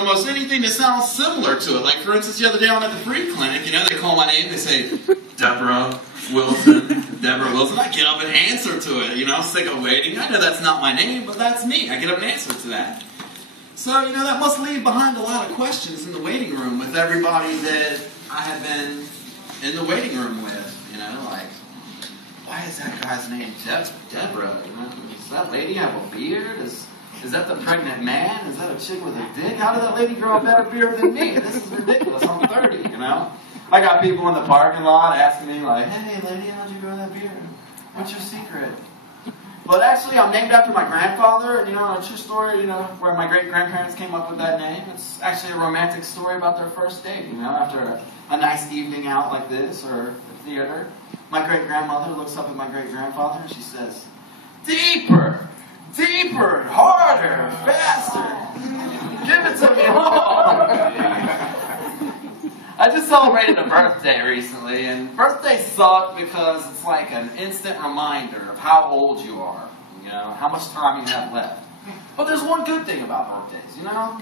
almost anything that sounds similar to it. Like, for instance, the other day I'm at the free clinic, you know, they call my name, they say, Deber Wilson, Deber Wilson. I get up and answer to it, you know, sick of waiting. I know that's not my name, but that's me. I get up and answer to that. So, you know, that must leave behind a lot of questions in the waiting room with everybody that I have been in the waiting room with, you know, like, why is that guy's name Deborah? You know, does that lady have a beard? Is that the pregnant man? Is that a chick with a dick? How did that lady grow a better beard than me? This is ridiculous. I'm 30, you know? I got people in the parking lot asking me, like, hey, lady, how'd you grow that beard? What's your secret? But actually, I'm named after my grandfather, and, you know, a true story, you know, where my great-grandparents came up with that name. It's actually a romantic story about their first date, you know, after a nice evening out like this, or a theater. My great-grandmother looks up at my great-grandfather, and she says, deeper! Deeper, harder, faster. Give it to me all. I just celebrated a birthday recently, and birthdays suck because it's like an instant reminder of how old you are, you know, how much time you have left. But there's one good thing about birthdays, you know?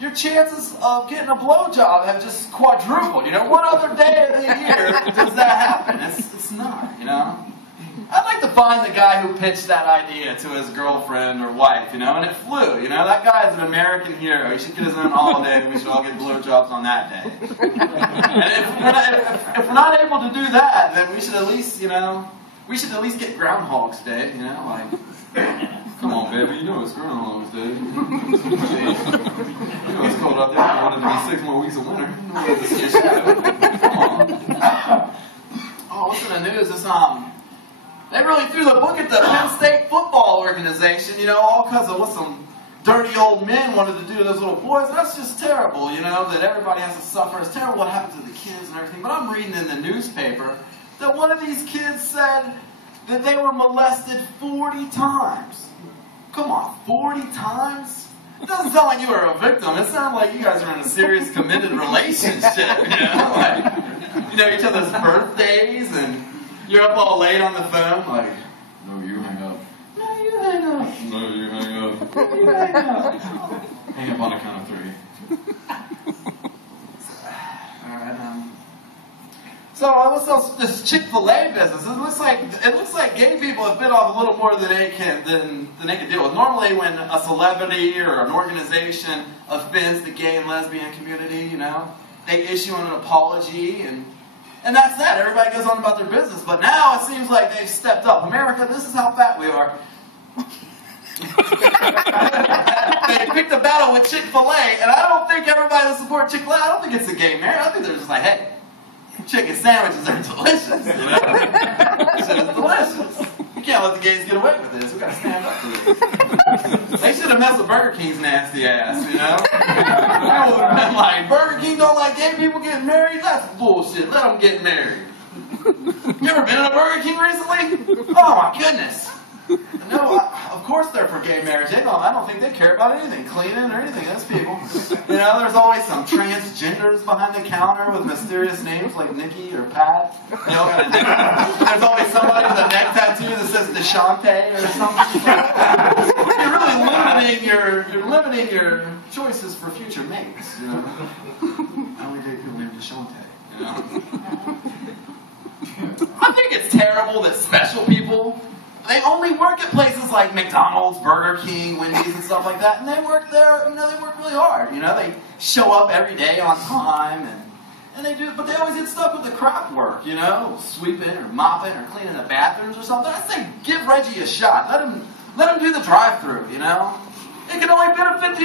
Your chances of getting a blowjob have just quadrupled, you know? What other day of the year does that happen? It's not, you know? I'd like to find the guy who pitched that idea to his girlfriend or wife, you know, and it flew, you know. That guy is an American hero. He should get his own holiday, and we should all get blowjobs on that day. And if we're not able to do that, then we should at least, you know, get Groundhog's Day, you know, like, come on, baby, you know it's Groundhog's Day. You know it's cold out there. I want it to be 6 more weeks of winter. Come on. Oh, what's in the news? It's, they really threw the book at the Penn State football organization, you know, all because of what some dirty old men wanted to do to those little boys. That's just terrible, you know, that everybody has to suffer. It's terrible what happened to the kids and everything. But I'm reading in the newspaper that one of these kids said that they were molested 40 times. Come on, 40 times? It doesn't sound like you were a victim. It sounds like you guys are in a serious committed relationship, you know, like, you know, each other's birthdays, and you're up all late on the phone, like, no, you hang up. No, you hang up. No, you hang up. No, you hang up. Hang up on a count of 3. Alright, so what's this Chick-fil-A business? It looks like gay people have bit off a little more than they can deal with. Normally, when a celebrity or an organization offends the gay and lesbian community, you know, they issue an apology, and that's that. Everybody goes on about their business. But now it seems like they've stepped up. America, this is how fat we are. They picked a battle with Chick-fil-A, and I don't think everybody that supports Chick-fil-A, I don't think it's a gay marriage. I think they're just like, hey, chicken sandwiches are delicious, you know? Shit is delicious. You can't let the gays get away with this. We gotta stand up for this. They should have messed with Burger King's nasty ass, you know? I would have been like, Burger King don't like gay people getting married? That's bullshit. Let them get married. You ever been in a Burger King recently? Oh my goodness. No, of course they're for gay marriage. I don't think they care about anything, cleaning or anything. Those people. You know, there's always some transgenders behind the counter with mysterious names like Nikki or Pat. You know, there's always somebody with a neck tattoo that says Deshante or something. You're limiting your choices for future mates. You know, I only date people named Deshante. You know, I think it's terrible that special people. They only work at places like McDonald's, Burger King, Wendy's, and stuff like that, and they work there, you know, they work really hard, you know, they show up every day on time, and they do, but they always get stuck with the crap work, you know, sweeping or mopping or cleaning the bathrooms or something. I say give Reggie a shot, let him do the drive-thru, you know. It can only benefit the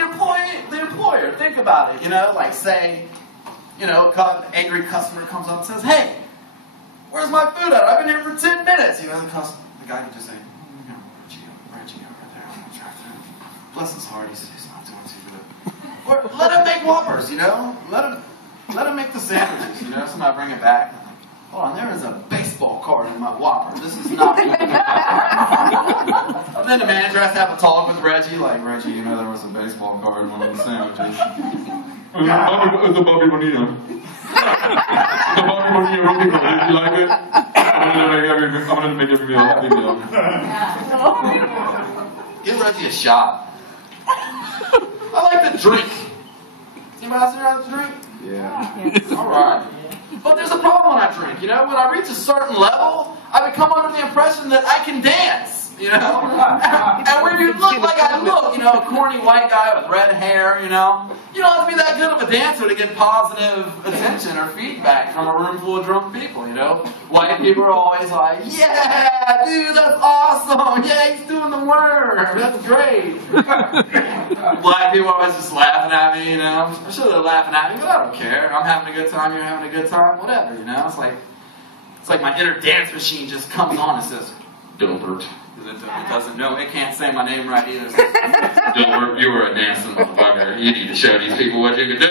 employer. Think about it, you know, like say, you know, an angry customer comes up and says, hey, where's my food at? I've been here for 10 minutes, you know, the guy can just say, Reggie over there on the drive-thru. Bless his heart, he's not doing too good. Or let him make Whoppers, you know? Let him make the sandwiches, you know? Somebody bring it back. Hold on, there is a baseball card in my Whopper. This is not good. And then the manager has to have a talk with Reggie, like, Reggie, you know, there was a baseball card in one of the sandwiches. It's a Bobby Bonito. The Bobby Bonito roti roll. Did you like it? I'm gonna make every meal a happy meal. Give Reggie a shot. I like to drink. Pastor? You like to drink? Yeah. All right. But there's a problem when I drink. You know, when I reach a certain level, I become under the impression that I can dance. You know, and when you look like I look, you know, a corny white guy with red hair, you don't have to be that good of a dancer to get positive attention or feedback from a room full of drunk people, you know. White people are always like, yeah, dude, that's awesome. Yeah, he's doing the work. That's great. Black people are always just laughing at me, you know. I'm sure they're laughing at me, but I don't care. I'm having a good time, you're having a good time, whatever, you know. It's like my inner dance machine just comes on and says, Dilbert. It doesn't know. It can't say my name right either. Dilbert, you were a dancing motherfucker. You need to show these people what you can do.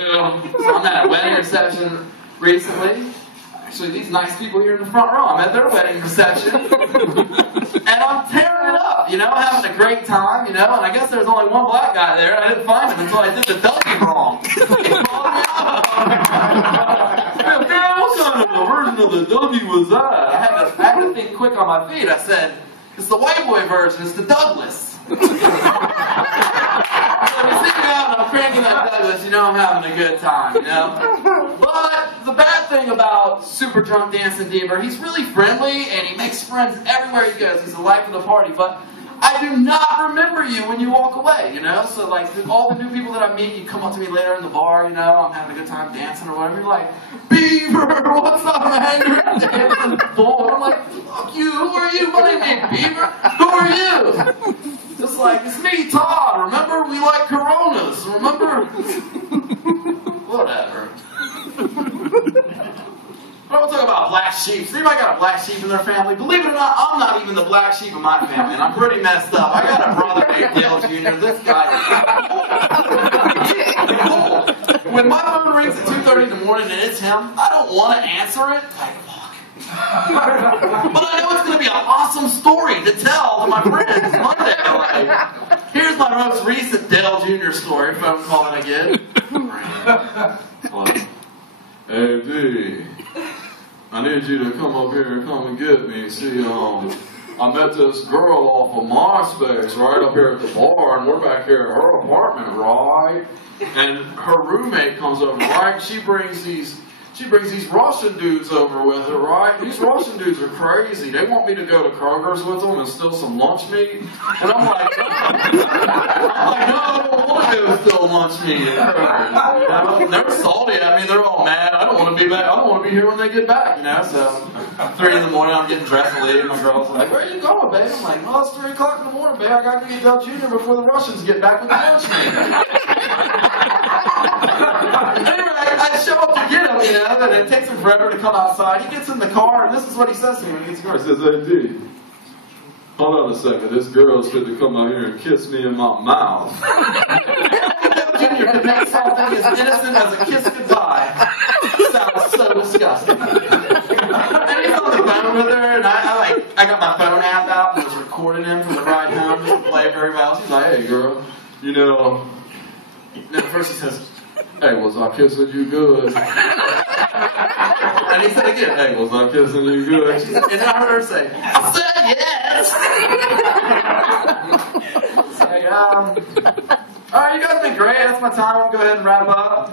So I'm at a wedding reception recently. Actually, these nice people here in the front row, I'm at their wedding reception. And I'm tearing it up, having a great time, and I guess there's only one black guy there, and I didn't find him until I did the W wrong. He called me out. What kind of a version of the W was that? I had to think quick on my feet. I said, it's the white boy version. It's the Douglas. So if you see me out and I'm cranking that Douglas, I'm having a good time, But the bad thing about super drunk dancing Deber, he's really friendly and he makes friends everywhere he goes. He's the life of the party. But I do not remember you when you walk away, So like all the new people that I meet, you come up to me later in the bar, I'm having a good time dancing or whatever. You're like, Beaver, what's up, man? You're dancing on the floor. I'm like, fuck you. Who are you? What do you mean, Beaver? Who are you? Just like, it's me, Todd. Remember, we like Coronas. Remember? Whatever. I want to talk about black sheep. Does anybody got a black sheep in their family? Believe it or not, I'm not even the black sheep of my family, and I'm pretty messed up. I got a brother named Dale Jr. This guy is cool. When my phone rings at 2:30 in the morning and it's him, I don't want to answer it. Like, fuck. But I know it's going to be an awesome story to tell to my friends Monday. Like, here's my most recent Dale Jr. story, phone call that I get. Hello. Hey, D. I need you to come up here and come and get me. See, I met this girl off of MySpace right up here at the bar, and we're back here at her apartment, right? And her roommate comes over, right? She brings these Russian dudes over with her, right? These Russian dudes are crazy. They want me to go to Kroger's with them and steal some lunch meat. And I'm like, no, I don't want to go steal lunch meat at Kroger's. They're salty at me. They're all mad. I don't want to be back. I don't want to be here when they get back, So 3 in the morning, I'm getting dressed to leave. My girl's like, where are you going, babe? I'm like, well, it's 3 o'clock in the morning, babe. I got to get Del Jr. before the Russians get back with the lunch meat. Anyway, I show up to get him, and it takes him forever to come outside. He gets in the car, and this is what he says to me when he gets in the car. He says, hey, D, hold on a second. This girl's fit to come out here and kiss me in my mouth. Junior could make something as innocent as a kiss goodbye sound so disgusting. And he's on the phone with her, and I got my phone app out and was recording him from the ride home just to play it very well. She's like, hey, girl, And then first he says, hey, was I kissing you good? And he said again, hey, was I kissing you good? And then I heard her say, I said yes! Alright, you guys have been great. That's my time. We'll go ahead and wrap up.